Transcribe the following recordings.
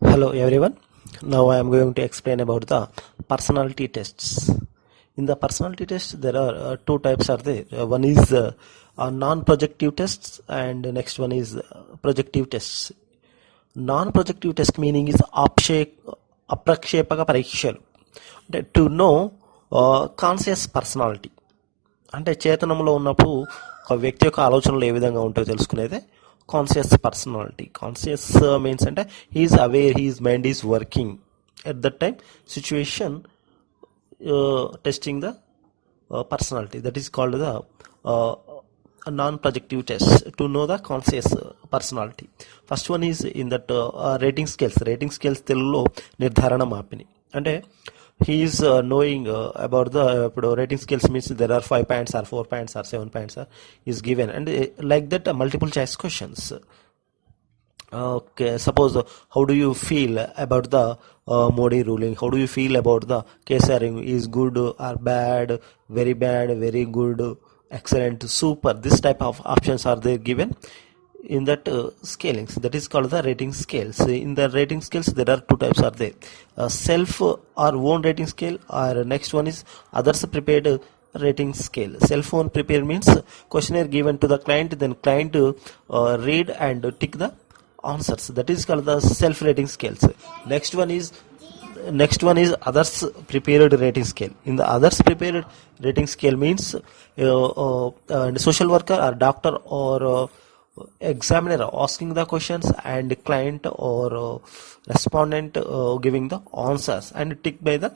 Hello everyone. Now I am going to explain about the personality tests. In the personality test, there are two types are there. One is non-projective tests, and next one is projective tests. Non-projective test meaning is అప్రక్షేపక పరీక్షలు అంటే to know conscious personality అంటే చేతనంలో ఉన్నప్పుడు ఒక వ్యక్తి యొక్క ఆలోచనలు ఏ విధంగా ఉంటాయో తెలుసుకునేదే కాన్షియస్ పర్సనాలిటీ. కాన్షియస్ మీన్స్ అంటే he's aware, his mind is working at that time situation testing the personality. That is called the a non-projective test to know the conscious personality. First one is in that rating scales తెలుగులో నిర్ధారణ మాపిని అంటే he is knowing about the rating scales means there are 5 points or 4 points or 7 points is given, and like that multiple choice questions. Okay, suppose how do you feel about the Modi ruling? How do you feel about the KSR? Is good or bad, very good, excellent, super? This type of options are there given in that scalings. That is called the rating scales. In the rating scales, there are two types are there: self or own rating scale, or next one is others prepared rating scale. Self own prepared means questionnaire given to the client, then client read and tick the answers. That is called the self rating scales. Next one is others prepared rating scale. In the others prepared rating scale means social worker or doctor or examiner asking the questions and client or respondent giving the answers and ticked by the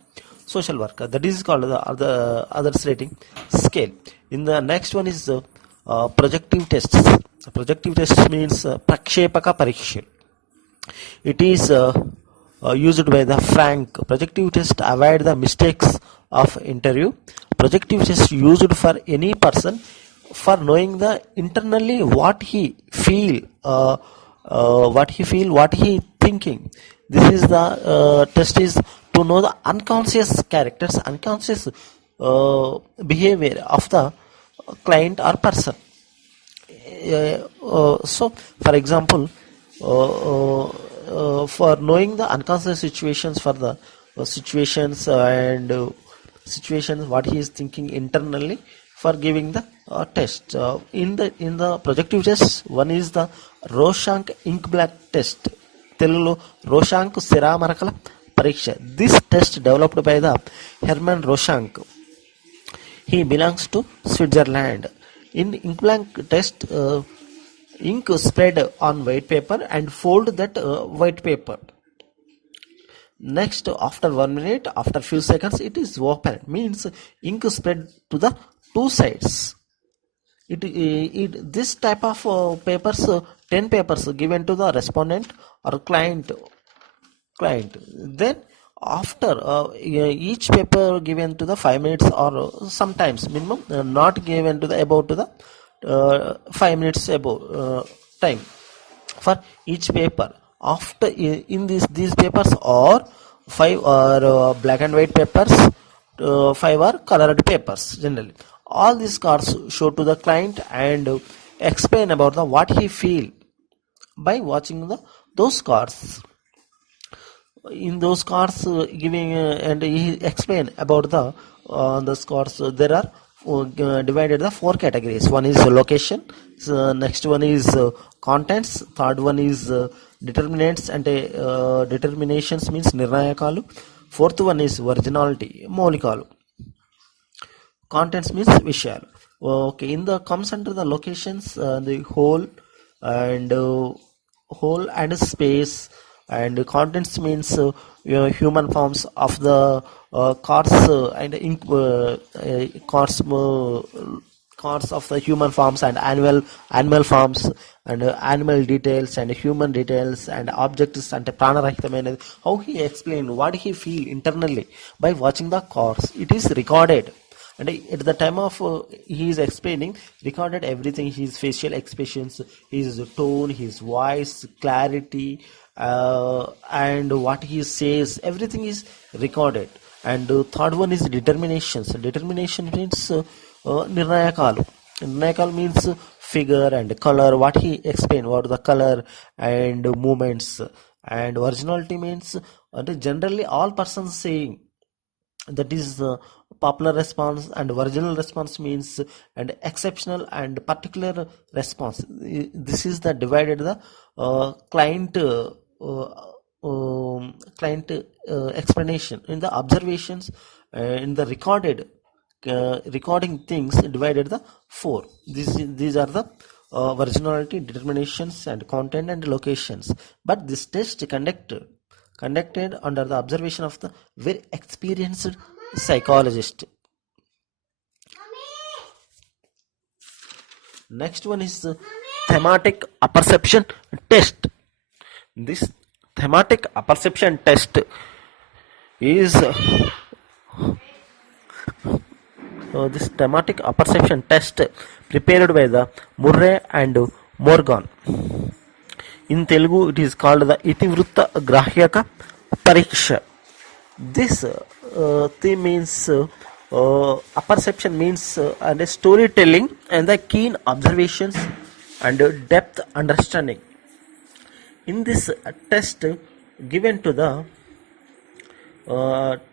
social worker. That is called the others rating scale. In the next one is projective tests. Projective tests means prakshepaka parikshal. It is used by the frank. Projective test avoid the mistakes of interview. Projective test used for any person for knowing the internally what he feel, what he thinking. This is the test is to know the unconscious characters, unconscious behavior of the client or person. So for example, for knowing the unconscious situations, for the situations and situations what he is thinking internally, for giving the test. In the projective test, one is the Rorschach ink black test. Telugulo Rorschach Siramarakala Pariksha. This test developed by the Herman Rorschach. He belongs to Switzerland. In ink blank test, ink spread on white paper and fold that white paper. Next, after 1 minute, after few seconds, it is open. Means ink spread to the two sides. This type of papers, 10 papers given to the respondent or client. Then after each paper given to the 5 minutes or sometimes minimum not given to the about to the 5 minutes above time for each paper. After in these papers are 5 are black and white papers, 5 are colored papers. Generally all these cards show to the client and explain about the what he feel by watching those cards. In those cards giving and he explain about the those cards. There are divided the 4 categories. One is location, next one is contents, third one is determinants and determinations means నిర్ణాయకాలు, fourth one is originality మౌలికాలు, contents means విషయాలు. Okay, in the comes under the locations, the whole and space, and contents means human forms of the cars and ink cars of the human forms and animal forms and animal details and human details and objects and pranarahitamainadi. How he explain what he feel internally by watching the cars. It is recorded, and at the time of he is explaining, recorded everything, his facial expressions, his tone, his voice, clarity, and what he says, everything is recorded. And third one is determination means నిర్ణాయకాలు means figure and color, what he explained, what the color and movements, And originality means generally all persons saying, that is popular response. And original response means and exceptional and particular response. This is the divided the client explanation in the observations, in the recording things divided the four. These are the originality, determinations, and content and locations. But this test conducted under the observation of the very experienced psychologist. Next one is thematic apperception test. This thematic apperception test is this thematic apperception test prepared by the Murray and Morgan. In Telugu, it is called the Itivritta Grahyaka Pariksha. This theme means apperception means and storytelling and the keen observations and depth understanding. In this test given to the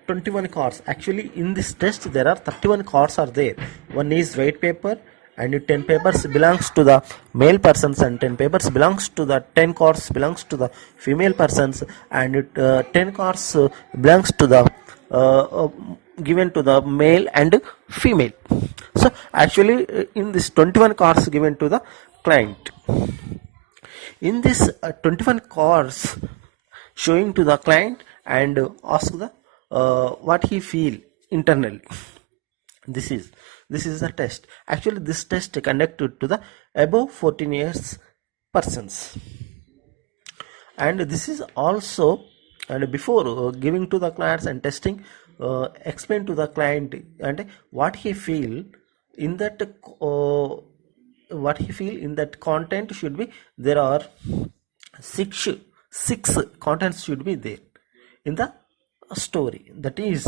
21 cards. Actually, in this test there are 31 cards are there. One is white paper, and 10 papers belongs to the male persons, and 10 papers belongs to the 10 cards belongs to the female persons, and 10 cards belongs to the given to the male and female. So actually, in this 21 cards given to the client. In this 21 cards showing to the client and ask the what he feel internally. This is the test. Actually, this test conducted to the above 14 years persons. And this is also, and before giving to the clients and testing, explain to the client and what he feel in that content should be. There are six contents should be there in the story. That is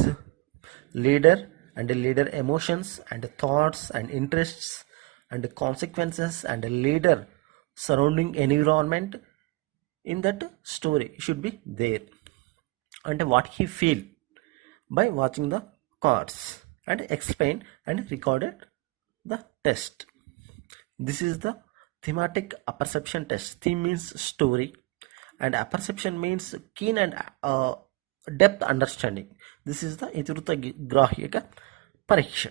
leader and leader emotions and thoughts and interests and consequences and leader surrounding environment in that story should be there, and what he feel by watching the cards and explain and recorded the test. This is the thematic apperception test. Theme means story, and apperception means keen and depth understanding. This is the Itivritta Grahyaka Pariksha.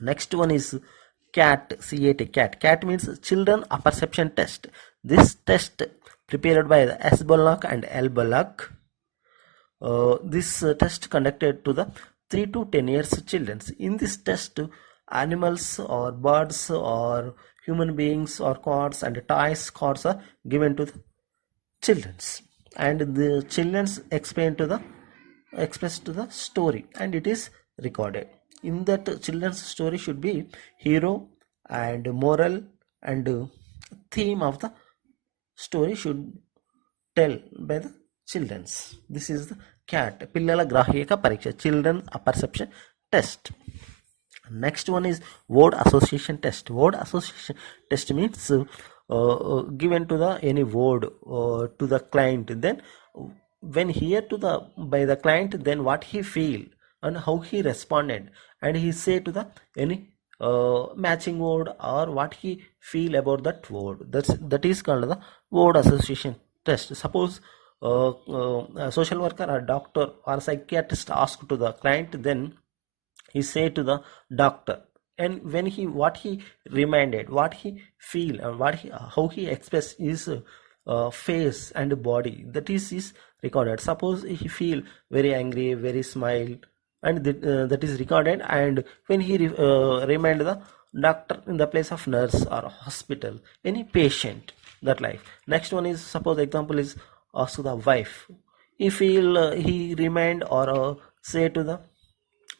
Next one is CAT. CAT means children apperception test. This test prepared by the S. Bullock and L. Bullock. This test conducted to the 3 to 10 years children. In this test, animals or birds or human beings or cards and toys cards are given to the children's, and the children's express to the story, and it is recorded. In that children's story should be hero and moral and theme of the story should tell by the children's. This is the CAT, Pillala Grahyaka Pariksha, children perception test. Next one is word association test. Word association test means given to the any word to the client, then when hear to the by the client, then what he feel and how he responded, and he say to the any matching word or what he feel about that word. That is called the word association test. Suppose a social worker or doctor or psychiatrist ask to the client, then he say to the doctor, and when he what he reminded, what he feel and how he express his face and body, that is recorded. Suppose he feel very angry, very smile, and that is recorded, and when he remind the doctor in the place of nurse or hospital, any patient, that life. Next one is, suppose example is ask the wife, he feel he remind or say to the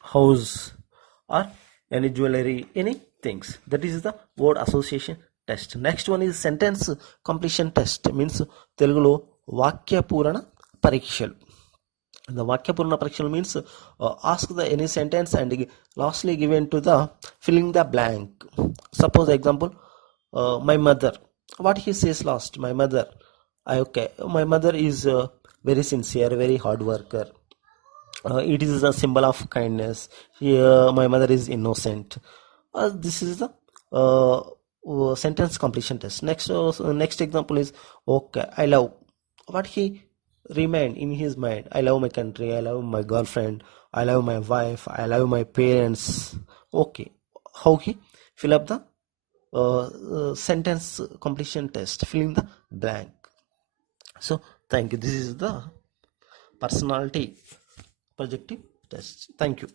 house or any jewelry, any things. That is the word association test. Next one is sentence completion test, means Telugulo Vakya Purana Parikshal. The Vakya Purana Parikshal means ask the any sentence and lastly given to the filling the blank. Suppose example, my mother, what he says last, my mother, Okay, my mother is very sincere, very hard worker. It is a symbol of kindness. My mother is innocent. This is the sentence completion test. Next example is okay. I love what he remained in his mind. I love my country. I love my girlfriend. I love my wife. I love my parents. Okay, how he fill up the sentence completion test? Fill in the blank. So thank you. This is the personality projective tests. Thank you.